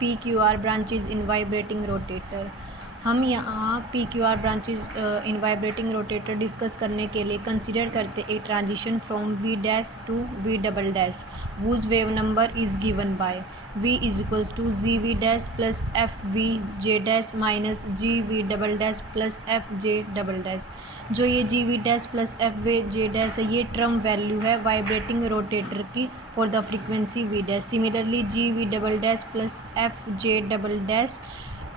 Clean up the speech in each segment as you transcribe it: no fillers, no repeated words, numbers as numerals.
P Q R branches in vibrating rotator. हम यहाँ P Q R branches in vibrating rotator discuss करने के लिए कंसिडर करते a transition from v dash to v double dash whose wave number is given by v is equals to gv dash plus fv j dash minus gv double dash plus fj double dash। जो ये gv dash plus fv j dash है ये term value है vibrating rotator की for the frequency v dash। Similarly gv double dash plus fj double dash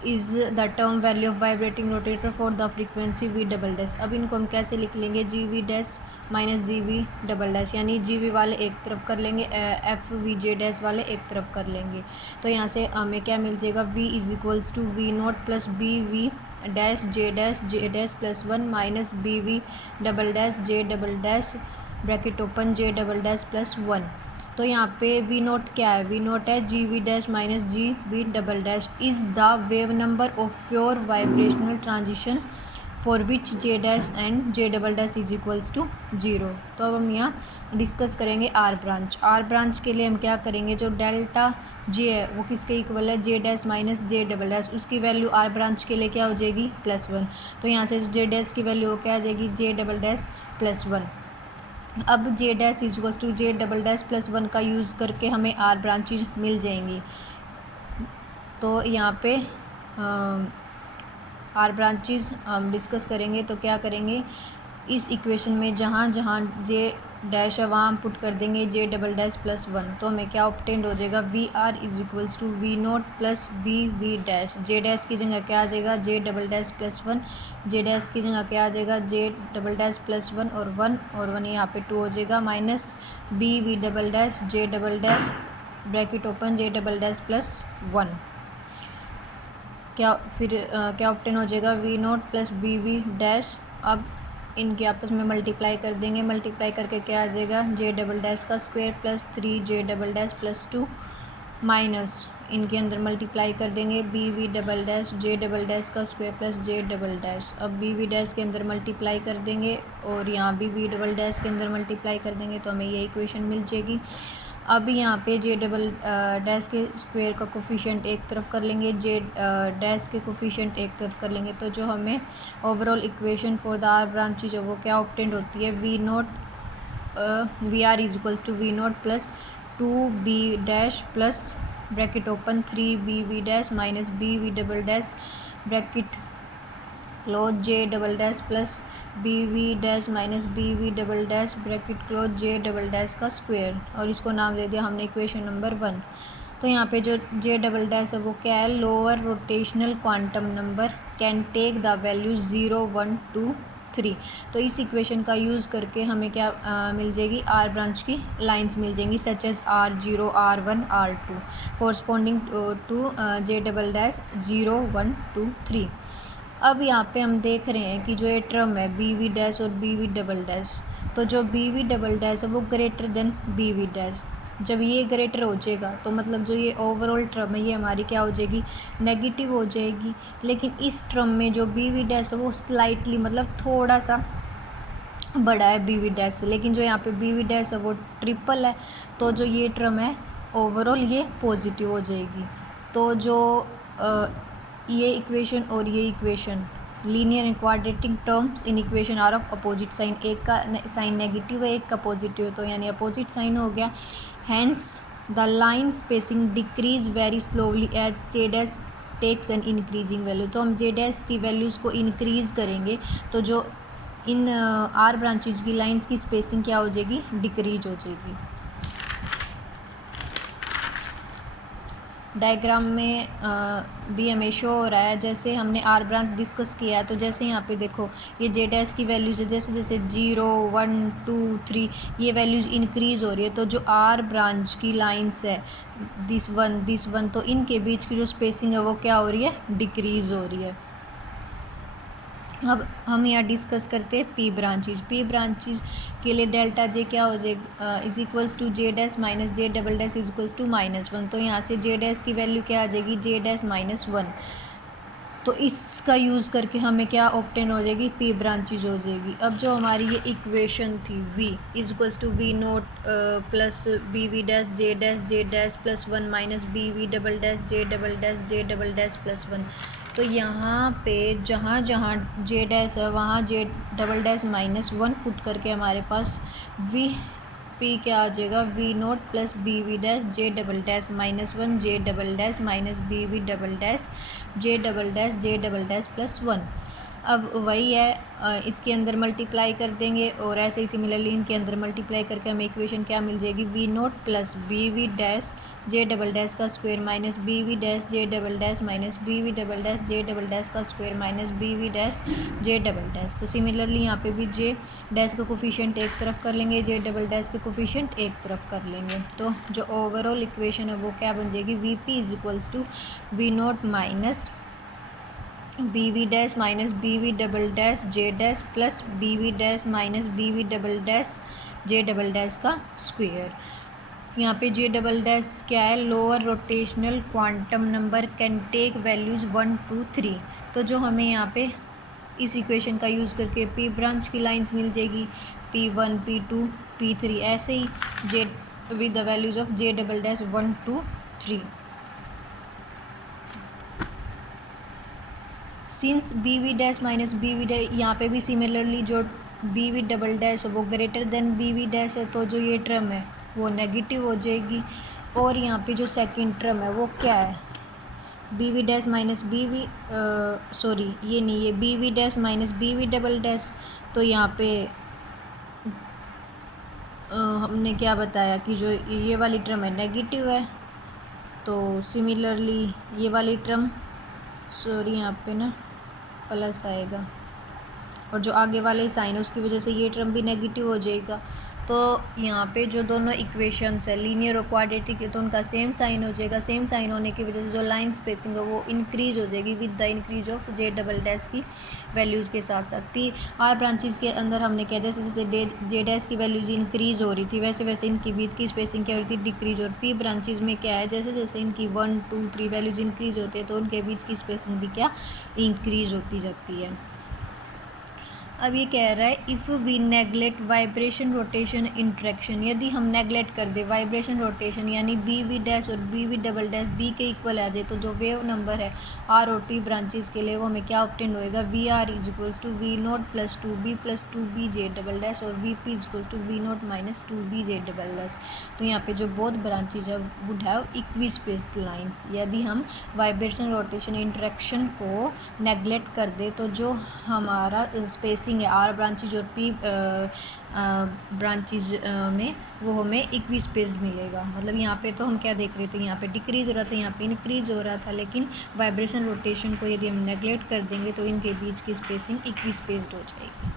is the term value of vibrating rotator for the frequency V double dash. अब इनको हम कैसे लिख लेंगे, G V dash minus G V double dash, यानी G we वाले एक तरफ कर लेंगे, एफ वी जे डैश वाले एक तरफ कर लेंगे। तो यहाँ से हमें क्या मिल जाएगा, v is equals to we nought plus B we dash J dash plus one minus B we double dash J double dash bracket open J double dash plus one. तो यहाँ पे वी नोट क्या है, we nought है G V dash minus G V double dash is the wave number of pure vibrational transition for which J dash and J double dash is equals to 0। तो अब हम यहाँ discuss करेंगे are branch. Are branch के लिए हम क्या करेंगे, जो डेल्टा जे है वो किसके इक्वल है, जे dash minus J double dash, उसकी वैल्यू आर ब्रांच के लिए क्या हो जाएगी, +1। तो यहाँ से जे डैश की वैल्यू क्या आ जाएगी, जे डबल डैश +1। अब J dash is equals to J double dash +1 का यूज़ करके हमें आर ब्रांचेज मिल जाएंगी। तो यहाँ पे आर ब्रांचेज हम डिस्कस करेंगे। तो क्या करेंगे, इस इक्वेशन में जहाँ जहाँ जे डैश है वहाँ हम पुट कर देंगे जे डबल डैश +1। तो हमें क्या ऑब्टेंड हो जाएगा, v R is equals to we nought plus B we dash. J dash की जगह क्या आ जाएगा, J double dash +1, J dash की जगह क्या आ जाएगा, जे डबल डैश +1 और 1 यहाँ पे 2 हो जाएगा, minus B we double dash J double dash bracket open J double dash +1। क्या फिर क्या ऑब्टेन हो जाएगा, we nought plus B we dash. अब इनके आपस में मल्टीप्लाई कर देंगे, मल्टीप्लाई करके क्या आ जाएगा, जे डबल डैश का square plus 3 J double dash +2 minus इनके अंदर मल्टीप्लाई कर देंगे B we double dash J double dash का square plus J double dash. अब बी वी डैश के अंदर मल्टीप्लाई कर देंगे और यहाँ बी वी डबल डैश के अंदर मल्टीप्लाई कर देंगे तो हमें ये इक्वेशन मिल जाएगी। अब यहाँ पे जे डबल डैश के स्क्वायर का कोफिशिएंट एक तरफ कर लेंगे, जे डैश के कोफिशिएंट एक तरफ कर लेंगे। तो जो हमें overall equation for the R branch जो वो क्या ऑब्टेंड होती है, we nought v R is equals to we nought plus 2 B dash plus bracket open 3 B we dash minus B we double dash bracket close J double dash plus B we dash minus B we double dash bracket close J double dash का square, और इसको नाम दे दिया हमने equation number 1। तो यहाँ पे जो जे डबल डैश है वो क्या है, lower rotational quantum number can take the value 0 1 2 3। तो इस इक्वेशन का यूज़ करके हमें क्या मिल जाएगी, आर ब्रांच की लाइंस मिल जाएंगी such as R0 R1 R2 corresponding to J double dash 0 1 2 3। अब यहाँ पे हम देख रहे हैं कि जो ये टर्म है बी वी डैश और बी वी डबल डैश, तो जो बी वी डबल डैश है वो greater than B we dash. जब ये ग्रेटर हो जाएगा तो मतलब जो ये ओवरऑल टर्म है ये हमारी क्या हो जाएगी, नेगेटिव हो जाएगी। लेकिन इस टर्म में जो बी वी डैश है वो स्लाइटली मतलब थोड़ा सा बड़ा है बी वी डैश से, लेकिन जो यहाँ पे बी वी डैश है वो ट्रिपल है। तो जो ये टर्म है ओवरऑल ये पॉजिटिव हो जाएगी। तो जो ये इक्वेशन और ये equation linear and quadratic terms in equation are of opposite sign, एक का साइन नेगेटिव है एक का पॉजिटिव है, तो यानी अपोजिट साइन हो गया। Hence the line spacing decrease very slowly as J dash takes an increasing value. तो हम जे डैश की वैल्यूज़ को इंक्रीज़ करेंगे तो जो इन आर ब्रांचेज की लाइंस की स्पेसिंग क्या हो जाएगी, डिक्रीज हो जाएगी। डायग्राम में भी हमें शो हो रहा है, जैसे हमने आर ब्रांच डिस्कस किया है। तो जैसे यहाँ पे देखो ये जे डैश की वैल्यूज है, जैसे जैसे 0 1 2 3 ये वैल्यूज इंक्रीज़ हो रही है, तो जो आर ब्रांच की लाइंस है दिस वन तो इनके बीच की जो स्पेसिंग है वो क्या हो रही है, डिक्रीज़ हो रही है। अब हम यहाँ डिस्कस करते हैं पी ब्रांचेज। पी ब्रांचेज के लिए डेल्टा जे क्या हो जाएगा, is equals to J dash minus J double dash is equals to -1। तो यहाँ से जे डैश की वैल्यू क्या आ जाएगी, जे डैश -1। तो इसका यूज़ करके हमें क्या ऑब्टेन हो जाएगी, पी ब्रांचेज हो जाएगी। अब जो हमारी ये इक्वेशन थी v is equals to we nought plus B we dash J dash plus one minus B we double dash J double dash plus one, तो यहाँ पे जहाँ जहाँ जे डैश है वहाँ J double dash minus one put करके हमारे पास वी पी क्या आ जाएगा, we nought plus B we dash J double dash minus one J double dash minus B we double dash J double dash plus one. अब वही है, इसके अंदर मल्टीप्लाई कर देंगे और ऐसे ही सिमिलरली इनके अंदर मल्टीप्लाई करके हमें इक्वेशन क्या मिल जाएगी, V nought plus B we dash J double dash का square minus B we dash J double dash minus B we double dash J double dash का square minus B we dash J double dash. तो similarly यहाँ पे भी J dash का coefficient एक तरफ कर लेंगे, जे डबल डैश के कोफिशिएंट एक तरफ कर लेंगे। तो जो ओवरऑल इक्वेशन है वो क्या बन जाएगी, v P is equals to we nought minus B we dash minus B we double dash J dash plus B we dash minus B we double dash J double dash का square. यहाँ पे J double dash क्या है, lower rotational quantum number can take values 1 2 3। तो जो हमें यहाँ पे इस इक्वेशन का यूज़ करके पी ब्रांच की लाइंस मिल जाएगी, P1 P2 P3, ऐसे ही J with the values of J double dash 1 2 3। Since B we dash minus B we dash, यहाँ पे भी सिमिलरली जो बी वी डबल डैश है वो greater than B we dash है, तो जो ये टर्म है वो नेगेटिव हो जाएगी। और यहाँ पे जो सेकंड टर्म है वो क्या है, B we dash minus B v sorry ये नहीं, ये B we dash minus B we double dash. तो यहाँ पे हमने क्या बताया कि जो ये वाली टर्म है नेगेटिव है, तो सिमिलरली ये वाली टर्म सॉरी यहाँ पे ना प्लस आएगा, और जो आगे वाले साइन है उसकी वजह से ये टर्म भी नेगेटिव हो जाएगा। तो यहाँ पे जो दोनों इक्वेशंस है लीनियर और क्वाड्रेटिक है, तो उनका सेम साइन हो जाएगा। सेम साइन होने की वजह से जो लाइन स्पेसिंग है वो इंक्रीज हो जाएगी with the increase of J double dash की वैल्यूज़ के साथ साथ। पी आर ब्रांचेस के अंदर हमने क्या, जैसे जैसे जे डैश की वैल्यूज इंक्रीज हो रही थी वैसे वैसे इनकी बीच की स्पेसिंग क्या हो रही थी, डिक्रीज। और पी ब्रांचेस में क्या है, जैसे जैसे इनकी 1 2 3 वैल्यूज इंक्रीज होती है तो उनके बीच की स्पेसिंग भी क्या इंक्रीज होती जाती है। अब ये कह रहा है if we neglect vibration rotation interaction, यदि हम नेगलेक्ट कर दे वाइब्रेशन रोटेशन यानी बी वी डैश और B we double dash B के इक्वल आ जाए, तो जो वेव नंबर है आर और टी ब्रांचेस के लिए वो हमें क्या ऑब्टेन होएगा, V R is equals to we nought plus two B J double dash और V P is equals to we nought minus 2b J double dash. तो यहाँ पे जो बोथ ब्रांचेज है would have equi spaced lines. यदि हम vibration rotation interaction को neglect कर दे तो जो हमारा स्पेसिंग है आर ब्रांचेज और पी ब्रांचेज में वो हमें इक्वी स्पेस्ड मिलेगा। मतलब यहाँ पे तो हम क्या देख रहे थे, यहाँ पे डिक्रीज हो रहा था, यहाँ पे इंक्रीज हो रहा था, लेकिन वाइब्रेशन रोटेशन को यदि हम नेगलेक्ट कर देंगे तो इनके बीच की स्पेसिंग इक्वी स्पेस्ड हो जाएगी।